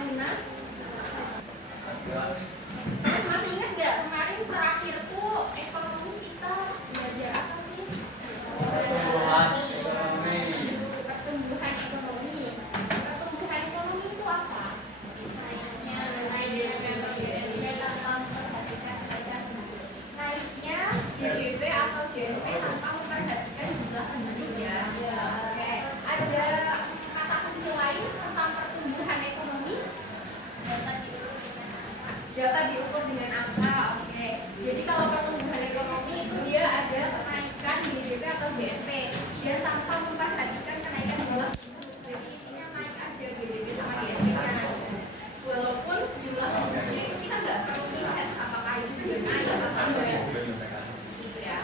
pembangunan. Masih ingat nggak kemarin terakhir tuh ekonomi kita belajar apa sih? Pertumbuhan ekonomi. Pertumbuhan ekonomi. Pertumbuhan ekonomi itu apa? Naiknya GDP atau GNP tanpa memperhatikan jumlah penduduk ya. Oke. Ada kata kunci lain tentang pertumbuhan ekonomi? Dapat diukur dengan angka. Oke. Jadi kalau pertumbuhan ekonomi itu dia ada kenaikan GDP atau GNP dan tanpa memperhatikan kenaikan jumlah penduduk. Jadi intinya naik aja GDP sama GNP nya aja. Walaupun jumlah penduduknya itu kita nggak perlu lihat apakah itu juga naik atau enggak. Gitu ya.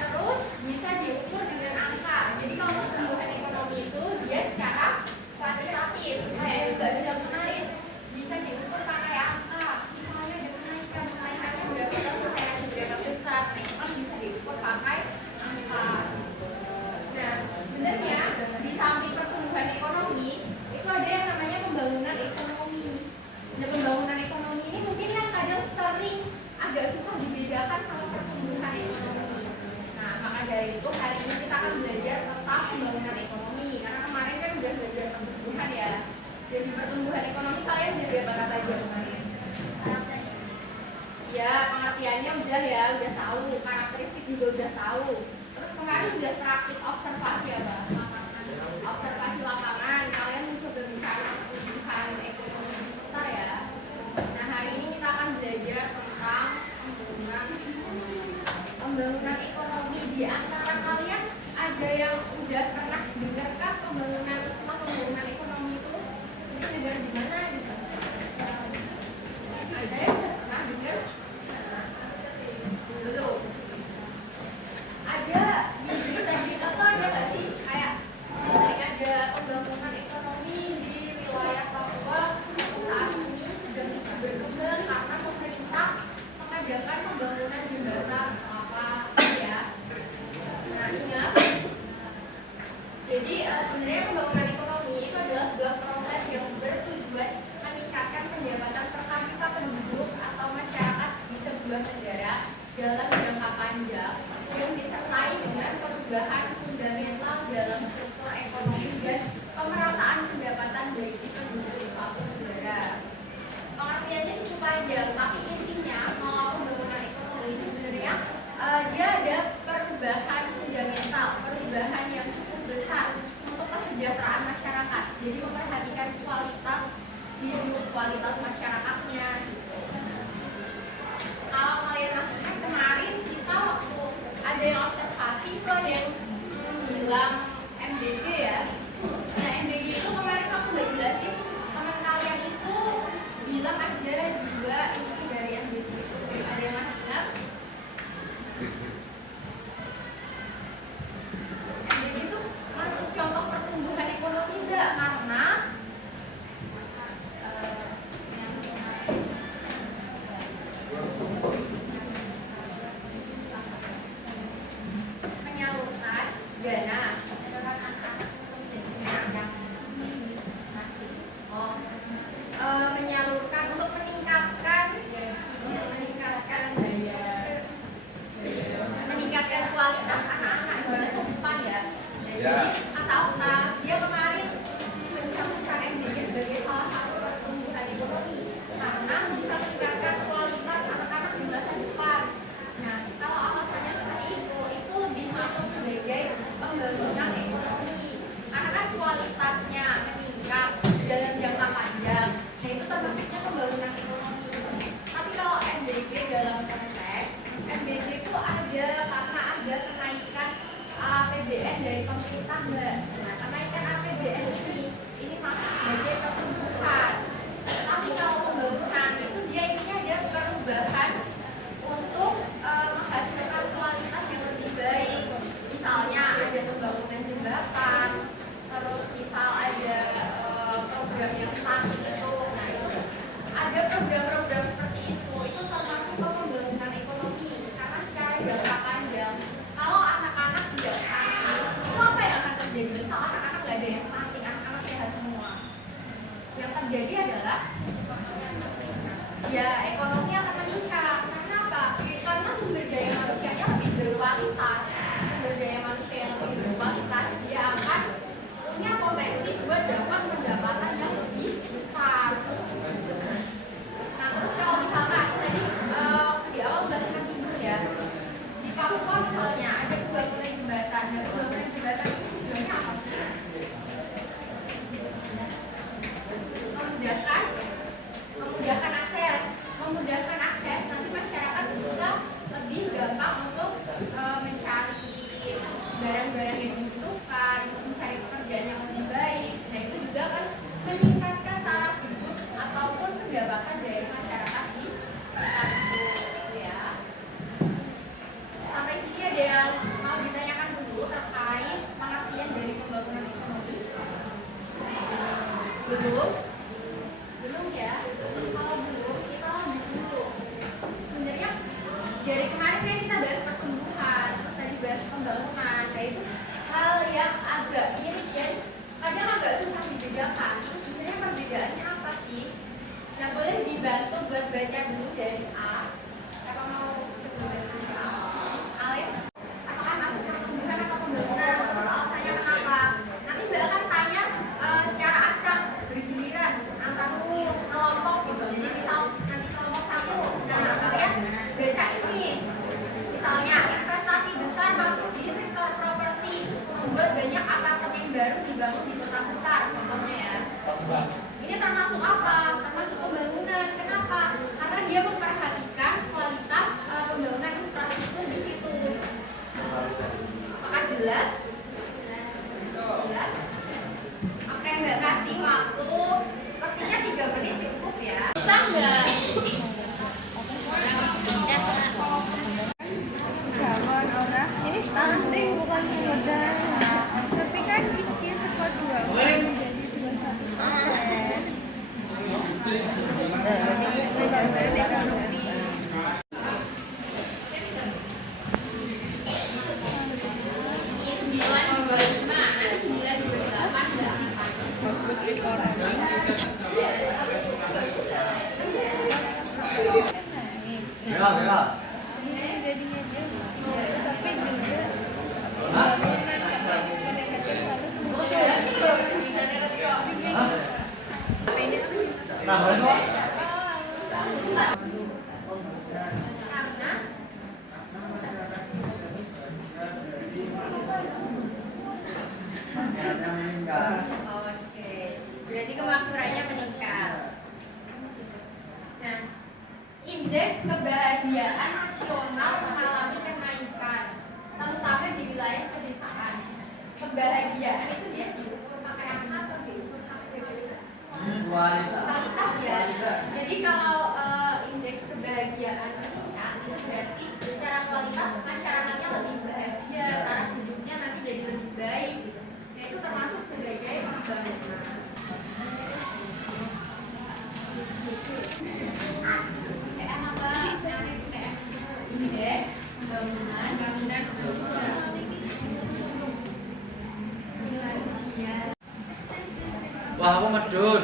Terus bisa diukur dengan angka. Jadi kalau pertumbuhan ekonomi itu dia secara kuantitatif kayak yang Mbak bilang kemarin bisa diukur pakai angka. Misalnya ada kenaikannya berapa persen, berapa besar, memang bisa diukur pakai angka. Nah, sebenarnya di samping pertumbuhan ekonomi itu ada yang namanya pembangunan ekonomi. Nah, pembangunan ekonomi ini mungkin yang kadang sering agak susah dibedakan sama pertumbuhan ekonomi. Nah, maka dari itu hari ini kita akan belajar tentang pembangunan ekonomi karena kemarin kan udah belajar pertumbuhan ya. Jadi pertumbuhan ekonomi kalian udah dapat apa aja kemarin? Ya, pengertiannya udah tahu, karakteristik juga udah tahu. Terus kemarin udah praktik observasi apa? Observasi lapangan. Kalian mencoba mencari pertumbuhan ekonomi sekitar ya. Nah, hari ini kita akan belajar tentang pembangunan ekonomi. Di antara kalian ada yang udah pernah dengar kan pembangunan setelah pembangunan ekonomi itu? Ini negara di mana gitu? Ada yang udah pernah dengar? Belum. Ada di berita-berita tuh ada nggak sih kayak sering ada pembangunan ekonomi di wilayah Papua saat ini sedang berkembang karena pemerintah mengadakan pembangunan jembatan atau apa ya. Nah, ingat. Jadi sebenarnya pembangunan ekonomi itu adalah sebuah proses yang bertujuan meningkatkan pendapatan per kapita penduduk atau masyarakat di sebuah negara dalam jangka panjang yang disertai dengan perubahan fundamental dalam struktur ekonomi dan pemerataan pendapatan bagi penduduk suatu negara. Pengertiannya cukup panjang, tapi intinya kalau pembangunan ekonomi itu sebenarnya dia ada perubahan fundamental, perubahan yang cukup besar untuk kesejahteraan masyarakat. Jadi memperhatikan kualitas hidup, kualitas masyarakatnya. Kalau kalian masih ingat kemarin kita waktu ada yang observasi itu ada yang bilang MBG ya. Nah, MBG itu kemarin aku udah jelasin, teman kalian itu bilang ada dua inti dari MBG itu. Ada yang masih ingat? MBG itu masuk contoh pertumbuhan ekonomi enggak? Karena penyaluran dana memudahkan akses nanti masyarakat bisa lebih gampang untuk mencari barang-barang yang dibutuhkan, mencari pekerjaan yang lebih baik. Nah itu juga kan meningkatkan taraf hidup ataupun pendapatan dari masyarakat di sekitar itu ya. Sampai sini ada yang mau ditanyakan dulu terkait pengertian dari pembangunan ekonomi? Belum ya? Kalau belum, kita lanjut dulu. Sebenarnya dari kemarin kan kita bahas pertumbuhan, terus tadi bahas pembangunan. Nah itu hal yang agak mirip dan kadang agak susah dibedakan. Terus sebenarnya perbedaannya apa sih? Nah boleh dibantu buat baca dulu dari A. Siapa mau coba dari A? Alif? Atau kan masuk pertumbuhan atau pembangunan? Terus alasannya kenapa? Nanti Mbak akan tanya secara acak, bergiliran antar kelompok gitu. Jadi misal nanti kelompok 1, nah kalian baca ini. Misalnya investasi besar masuk di sektor properti, membuat banyak apartemen baru dibangun di kota besar, contohnya ya. Ini termasuk apa? Termasuk pembangunan. Kenapa? Karena dia memperhatikan kualitas pembangunan infrastruktur di situ. Apakah jelas? Jelas? Oke, Mbak kasih waktu. Sepertinya 3 menit cukup ya. Bisa nggak? Jangan orang ini stunting bukan modal. Tapi kan di skor 2 menjadi 21%. Pembangunan ekonomi. Ini 925, nanti 928 nggak? Bella. Jadinya dia tapi juga bangunan mendekati lalu Nah, boleh Karena oke, berarti kemakmurannya meningkat. Nah, indeks kebahagiaan nasional mengalami kenaikan, terutama di wilayah pedesaan. Kebahagiaan itu dia diukur pakai apa? Diukur kualitas ya. Jadi kalau indeks kebahagiaan meningkat, itu berarti secara kualitas masyarakatnya lebih bahagia, taraf hidupnya nanti jadi lebih baik. Nah itu termasuk sebagai pembangunan. PM apa? PM indeks pembangunan Wah, aku medun.